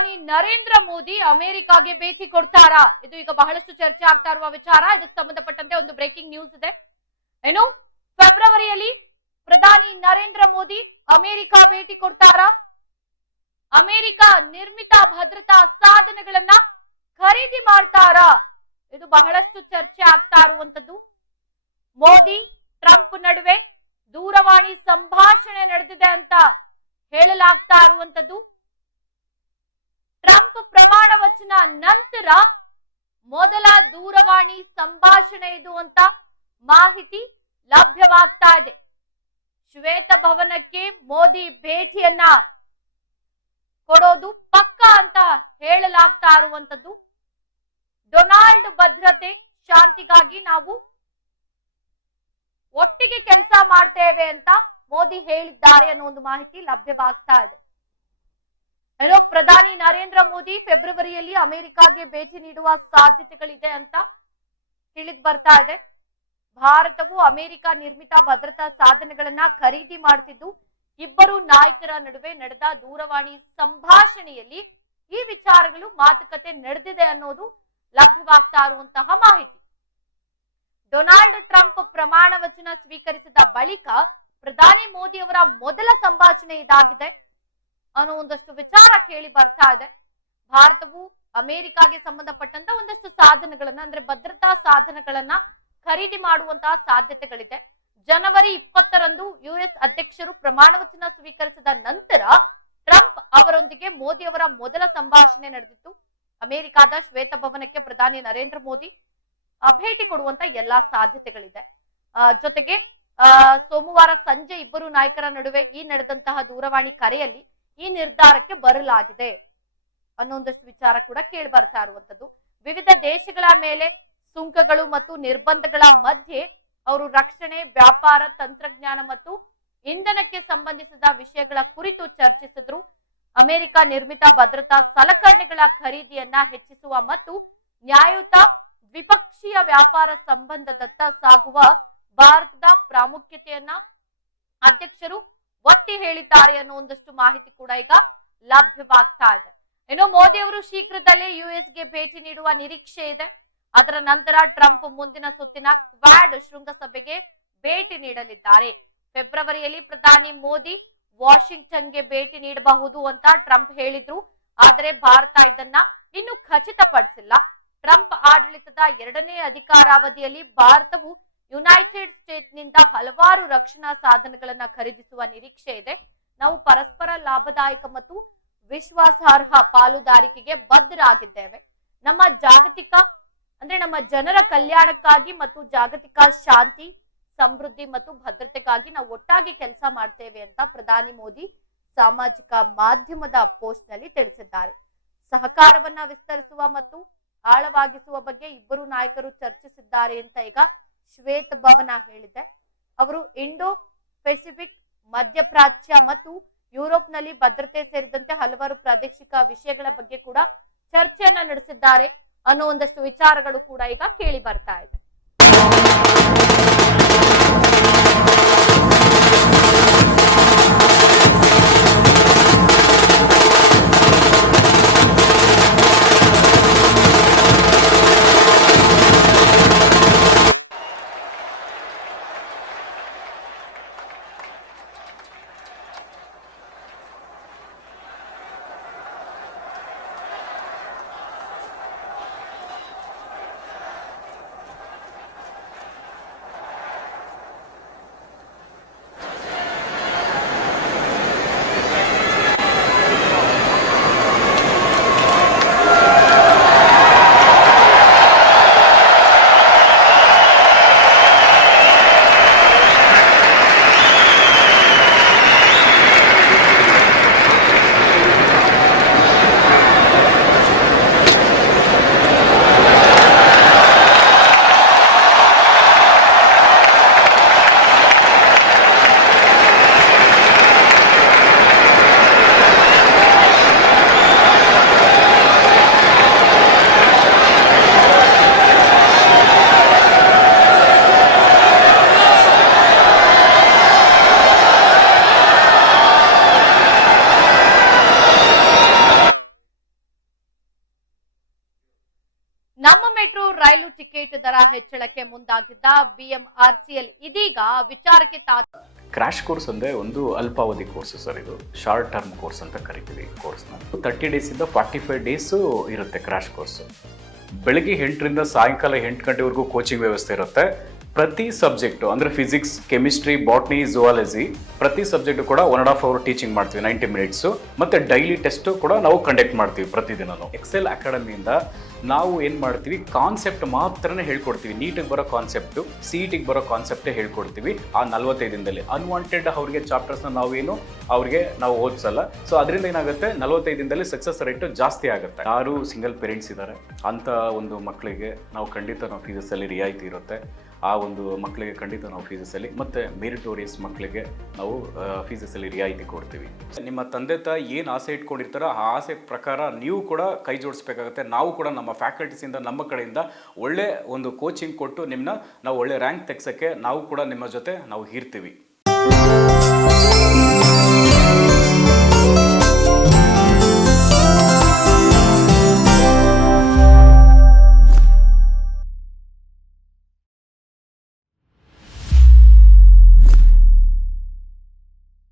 ಪ್ರಧಾನಿ ನರೇಂದ್ರ ಮೋದಿ ಅಮೆರಿಕಾಗೆ ಭೇಟಿ ಕೊಡ್ತಾರಾ? ಇದು ಈಗ ಬಹಳಷ್ಟು ಚರ್ಚೆ ಆಗ್ತಾ ಇರುವ ವಿಚಾರ. ಇದಕ್ಕೆ ಸಂಬಂಧಪಟ್ಟಂತೆ ಒಂದು ಬ್ರೇಕಿಂಗ್ ನ್ಯೂಸ್ ಇದೆ. ಏನು? ಫೆಬ್ರವರಿಯಲ್ಲಿ ಪ್ರಧಾನಿ ನರೇಂದ್ರ ಮೋದಿ ಅಮೆರಿಕ ಭೇಟಿ ಕೊಡ್ತಾರಾ? ಅಮೆರಿಕ ನಿರ್ಮಿತ ಭದ್ರತಾ ಸಾಧನಗಳನ್ನ ಖರೀದಿ ಮಾಡ್ತಾರಾ? ಇದು ಬಹಳಷ್ಟು ಚರ್ಚೆ ಆಗ್ತಾ ಇರುವಂತದ್ದು. ಮೋದಿ, ಟ್ರಂಪ್ ನಡುವೆ ದೂರವಾಣಿ ಸಂಭಾಷಣೆ ನಡೆದಿದೆ ಅಂತ ಹೇಳಲಾಗ್ತಾ ಇರುವಂತದ್ದು. ಟ್ರಂಪ್ ಪ್ರಮಾಣ ವಚನ ನಂತರ ಮೊದಲ ದೂರವಾಣಿ ಸಂಭಾಷಣೆ ಇದು ಅಂತ ಮಾಹಿತಿ ಲಭ್ಯವಾಗ್ತಾ ಇದೆ. ಶ್ವೇತ ಭವನಕ್ಕೆ ಮೋದಿ ಭೇಟಿಯನ್ನ ಕೊಡೋದು ಪಕ್ಕ ಅಂತ ಹೇಳಲಾಗ್ತಾ ಇರುವಂತದ್ದು. ಡೊನಾಲ್ಡ್ ಭದ್ರತೆ ಶಾಂತಿಗಾಗಿ ನಾವು ಒಟ್ಟಿಗೆ ಕೆಲಸ ಮಾಡ್ತೇವೆ ಅಂತ ಮೋದಿ ಹೇಳಿದ್ದಾರೆ ಅನ್ನೋ ಒಂದು ಮಾಹಿತಿ ಲಭ್ಯವಾಗ್ತಾ ಇದೆ. ಏನೋ ಪ್ರಧಾನಿ ನರೇಂದ್ರ ಮೋದಿ ಫೆಬ್ರವರಿಯಲ್ಲಿ ಅಮೆರಿಕಾಗೆ ಭೇಟಿ ನೀಡುವ ಸಾಧ್ಯತೆಗಳಿದೆ ಅಂತ ತಿಳಿದು ಬರ್ತಾ ಇದೆ. ಭಾರತವು ಅಮೆರಿಕ ನಿರ್ಮಿತ ಭದ್ರತಾ ಸಾಧನಗಳನ್ನ ಖರೀದಿ ಮಾಡ್ತಿದ್ದು, ಇಬ್ಬರು ನಾಯಕರ ನಡುವೆ ನಡೆದ ದೂರವಾಣಿ ಸಂಭಾಷಣೆಯಲ್ಲಿ ಈ ವಿಚಾರಗಳು ಮಾತುಕತೆ ನಡೆದಿದೆ ಅನ್ನೋದು ಲಭ್ಯವಾಗ್ತಾ ಇರುವಂತಹ ಮಾಹಿತಿ. ಡೊನಾಲ್ಡ್ ಟ್ರಂಪ್ ಪ್ರಮಾಣ ವಚನ ಸ್ವೀಕರಿಸಿದ ಬಳಿಕ ಪ್ರಧಾನಿ ಮೋದಿ ಅವರ ಮೊದಲ ಸಂಭಾಷಣೆ ಇದಾಗಿದೆ. ಅನ್ನೋ ಒಂದಷ್ಟು ವಿಚಾರ ಕೇಳಿ ಬರ್ತಾ ಇದೆ. ಭಾರತವು ಅಮೆರಿಕಾಗೆ ಸಂಬಂಧಪಟ್ಟಂತ ಒಂದಷ್ಟು ಸಾಧನಗಳನ್ನ, ಅಂದ್ರೆ ಭದ್ರತಾ ಸಾಧನಗಳನ್ನ ಖರೀದಿ ಮಾಡುವಂತಹ ಸಾಧ್ಯತೆಗಳಿದೆ. ಜನವರಿ ಇಪ್ಪತ್ತರಂದು ಯುಎಸ್ ಅಧ್ಯಕ್ಷರು ಪ್ರಮಾಣ ವಚನ ಸ್ವೀಕರಿಸಿದ ನಂತರ ಟ್ರಂಪ್ ಅವರೊಂದಿಗೆ ಮೋದಿ ಅವರ ಮೊದಲ ಸಂಭಾಷಣೆ ನಡೆದಿತ್ತು. ಅಮೆರಿಕಾದ ಶ್ವೇತ ಭವನಕ್ಕೆ ಪ್ರಧಾನಿ ನರೇಂದ್ರ ಮೋದಿ ಭೇಟಿ ಕೊಡುವಂತ ಎಲ್ಲಾ ಸಾಧ್ಯತೆಗಳಿದೆ. ಜೊತೆಗೆ ಸೋಮವಾರ ಸಂಜೆ ಇಬ್ಬರು ನಾಯಕರ ನಡುವೆ ಈ ನಡೆದಂತಹ ದೂರವಾಣಿ ಕರೆಯಲ್ಲಿ ಈ ನಿರ್ಧಾರಕ್ಕೆ ಬರಲಾಗಿದೆ ಅನ್ನೊಂದಷ್ಟು ವಿಚಾರ ಕೂಡ ಕೇಳಿ ಬರ್ತಾ ಇರುವಂತದ್ದು ವಿವಿಧ ದೇಶಗಳ ಮೇಲೆ ಸುಂಕಗಳು ಮತ್ತು ನಿರ್ಬಂಧಗಳ ಮಧ್ಯೆ ಅವರು ರಕ್ಷಣೆ, ವ್ಯಾಪಾರ, ತಂತ್ರಜ್ಞಾನ ಮತ್ತು ಇಂಧನಕ್ಕೆ ಸಂಬಂಧಿಸಿದ ವಿಷಯಗಳ ಕುರಿತು ಚರ್ಚಿಸಿದ್ರು. ಅಮೆರಿಕ ನಿರ್ಮಿತ ಭದ್ರತಾ ಸಲಕರಣೆಗಳ ಖರೀದಿಯನ್ನ ಹೆಚ್ಚಿಸುವ ಮತ್ತು ನ್ಯಾಯಯುತ ದ್ವಿಪಕ್ಷೀಯ ವ್ಯಾಪಾರ ಸಂಬಂಧದತ್ತ ಸಾಗುವ ಭಾರತದ ಪ್ರಾಮುಖ್ಯತೆಯನ್ನ ಅಧ್ಯಕ್ಷರು ಒತ್ತಿ ಹೇಳಿದ್ದಾರೆ ಅನ್ನೋ ಒಂದಷ್ಟು ಮಾಹಿತಿ ಕೂಡ ಈಗ ಲಭ್ಯವಾಗ್ತಾ ಇದೆ. ಇನ್ನು ಮೋದಿ ಅವರು ಶೀಘ್ರದಲ್ಲೇ ಯುಎಸ್ಗೆ ಭೇಟಿ ನೀಡುವ ನಿರೀಕ್ಷೆ ಇದೆ. ಅದರ ನಂತರ ಟ್ರಂಪ್ ಮುಂದಿನ ಸುತ್ತಿನ ಕ್ವಾಡ್ ಶೃಂಗಸಭೆಗೆ ಭೇಟಿ ನೀಡಲಿದ್ದಾರೆ. ಫೆಬ್ರವರಿಯಲ್ಲಿ ಪ್ರಧಾನಿ ಮೋದಿ ವಾಷಿಂಗ್ಟನ್ಗೆ ಭೇಟಿ ನೀಡಬಹುದು ಅಂತ ಟ್ರಂಪ್ ಹೇಳಿದ್ರು. ಆದರೆ ಭಾರತ ಇದನ್ನ ಇನ್ನು ಖಚಿತಪಡಿಸಿಲ್ಲ. ಟ್ರಂಪ್ ಆಡಳಿತದ ಎರಡನೇ ಅಧಿಕಾರಾವಧಿಯಲ್ಲಿ ಭಾರತವು ಯುನೈಟೆಡ್ ಸ್ಟೇಟ್ನಿಂದ ಹಲವಾರು ರಕ್ಷಣಾ ಸಾಧನಗಳನ್ನ ಖರೀದಿಸುವ ನಿರೀಕ್ಷೆ ಇದೆ. ನಾವು ಪರಸ್ಪರ ಲಾಭದಾಯಕ ಮತ್ತು ವಿಶ್ವಾಸಾರ್ಹ ಪಾಲುದಾರಿಕೆಗೆ ಬದ್ಧರಾಗಿದ್ದೇವೆ. ನಮ್ಮ ಜಾಗತಿಕ, ಅಂದ್ರೆ ನಮ್ಮ ಜನರ ಕಲ್ಯಾಣಕ್ಕಾಗಿ ಮತ್ತು ಜಾಗತಿಕ ಶಾಂತಿ, ಸಮೃದ್ಧಿ ಮತ್ತು ಭದ್ರತೆಗಾಗಿ ನಾವು ಒಟ್ಟಾಗಿ ಕೆಲಸ ಮಾಡ್ತೇವೆ ಅಂತ ಪ್ರಧಾನಿ ಮೋದಿ ಸಾಮಾಜಿಕ ಮಾಧ್ಯಮದ ಪೋಸ್ಟ್ನಲ್ಲಿ ತಿಳಿಸಿದ್ದಾರೆ. ಸಹಕಾರವನ್ನ ವಿಸ್ತರಿಸುವ ಮತ್ತು ಆಳವಾಗಿಸುವ ಬಗ್ಗೆ ಇಬ್ಬರು ನಾಯಕರು ಚರ್ಚಿಸಿದ್ದಾರೆ ಅಂತ ಈಗ ಶ್ವೇತ ಭವನ ಹೇಳಿದೆ. ಅವರು ಇಂಡೋ ಪೆಸಿಫಿಕ್ ಮಧ್ಯಪ್ರಾಚ್ಯ ಮತ್ತು ಯುರೋಪ್ನಲ್ಲಿ ಭದ್ರತೆ ಸೇರಿದಂತೆ ಹಲವಾರು ಪ್ರಾದೇಶಿಕ ವಿಷಯಗಳ ಬಗ್ಗೆ ಕೂಡ ಚರ್ಚೆಯನ್ನ ನಡೆಸಿದ್ದಾರೆ ಅನ್ನೋ ಒಂದಷ್ಟು ವಿಚಾರಗಳು ಕೂಡ ಈಗ ಕೇಳಿ ಬರ್ತಾ ಇದೆ. ನಮ್ಮ ಮೆಟ್ರೋ ರೈಲು ಟಿಕೆಟ್ ದರ ಹೆಚ್ಚಳಕ್ಕೆ ಮುಂದಾಗಿದ್ದ ಬಿಎಂಆರ್ಸಿಎಲ್ ಇದೀಗ ವಿಚಾರಕ್ಕೆ ತಾತ್ ಕ್ರಾಶ್ ಕೋರ್ಸ್ ಅಂದ್ರೆ ಒಂದು ಅಲ್ಪಾವಧಿ ಕೋರ್ಸ್ ಸರ್ ಇದು. ಶಾರ್ಟ್ ಟರ್ಮ್ ಕೋರ್ಸ್ ಅಂತ ಕರಿತೀವಿ ಈ ಕೋರ್ಸ್ನ ತರ್ಟಿ ಇಂದ ಫಾರ್ಟಿ ಫೈವ್ ಡೇಸು ಇರುತ್ತೆ ಕ್ರಾಶ್ ಕೋರ್ಸ್ ಬೆಳಗ್ಗೆ ಎಂಟರಿಂದ ಸಾಯಂಕಾಲ ಎಂಟು ಗಂಟೆವರೆಗೂ ಕೋಚಿಂಗ್ ವ್ಯವಸ್ಥೆ ಇರುತ್ತೆ. ಪ್ರತಿ ಸಬ್ಜೆಕ್ಟು ಅಂದರೆ ಫಿಸಿಕ್ಸ್ ಕೆಮಿಸ್ಟ್ರಿ ಬಾಟ್ನಿ ಝುವಾಲಜಿ ಪ್ರತಿ ಸಬ್ಜೆಕ್ಟು ಕೂಡ one and half hour teaching ಮಾಡ್ತೀವಿ ನೈಂಟಿ ಮಿನಿಟ್ಸು ಮತ್ತು ಡೈಲಿ ಟೆಸ್ಟು ಕೂಡ ನಾವು ಕಂಡಕ್ಟ್ ಮಾಡ್ತೀವಿ ಪ್ರತಿದಿನನೂ. ಎಕ್ಸೆಲ್ ಅಕಾಡೆಮಿಯಿಂದ ನಾವು ಏನು ಮಾಡ್ತೀವಿ ಕಾನ್ಸೆಪ್ಟ್ ಮಾತ್ರನೇ ಹೇಳ್ಕೊಡ್ತೀವಿ. ನೀಟಿಗೆ ಬರೋ ಕಾನ್ಸೆಪ್ಟು ಸಿ ಇಟಿಗೆ ಟಿಗೆ ಬರೋ ಕಾನ್ಸೆಪ್ಟೇ ಹೇಳ್ಕೊಡ್ತೀವಿ ಆ ನಲ್ವತ್ತೈದು ದಿನದಲ್ಲಿ. ಅನ್ವಾಂಟೆಡ್ ಅವರಿಗೆ ಚಾಪ್ಟರ್ಸ್ನ ನಾವೇನು, ಅವ್ರಿಗೆ ನಾವು ಓದಿಸಲ್ಲ. ಸೊ ಅದರಿಂದ ಏನಾಗುತ್ತೆ, ನಲವತ್ತೈದು ದಿನದಲ್ಲಿ ಸಕ್ಸಸ್ ರೇಟು ಜಾಸ್ತಿ ಆಗುತ್ತೆ. ಯಾರು ಸಿಂಗಲ್ ಪೇರೆಂಟ್ಸ್ ಇದ್ದಾರೆ ಅಂಥ ಒಂದು ಮಕ್ಕಳಿಗೆ ನಾವು ಖಂಡಿತ ನಾವು ಫೀಸಸ್ಸಲ್ಲಿ ರಿಯಾಯಿತಿ ಇರುತ್ತೆ. ಆ ಒಂದು ಮಕ್ಕಳಿಗೆ ಖಂಡಿತ ನಾವು ಫೀಸಸ್ಸಲ್ಲಿ ಮತ್ತು ಮೆರಿಟೋರಿಯಸ್ ಮಕ್ಕಳಿಗೆ ನಾವು ಫೀಸಸ್ಸಲ್ಲಿ ರಿಯಾಯಿತಿ ಕೊಡ್ತೀವಿ. ನಿಮ್ಮ ತಂದೆ ತಾಯಿ ಏನು ಆಸೆ ಇಟ್ಕೊಂಡಿರ್ತಾರೋ, ಆ ಆಸೆ ಪ್ರಕಾರ ನೀವು ಕೂಡ ಕೈ ಜೋಡಿಸ್ಬೇಕಾಗುತ್ತೆ, ನಾವು ಕೂಡ ನಮ್ಮ ಫ್ಯಾಕಲ್ಟೀಸಿಂದ ನಮ್ಮ ಕಡೆಯಿಂದ ಒಳ್ಳೆ ಒಂದು ಕೋಚಿಂಗ್ ಕೊಟ್ಟು ನಿಮ್ಮನ್ನ ನಾವು ಒಳ್ಳೆ ರ್ಯಾಂಕ್ ತೆಗ್ಸೋಕ್ಕೆ ನಾವು ಕೂಡ ನಿಮ್ಮ ಜೊತೆ ನಾವು ಇರ್ತೀವಿ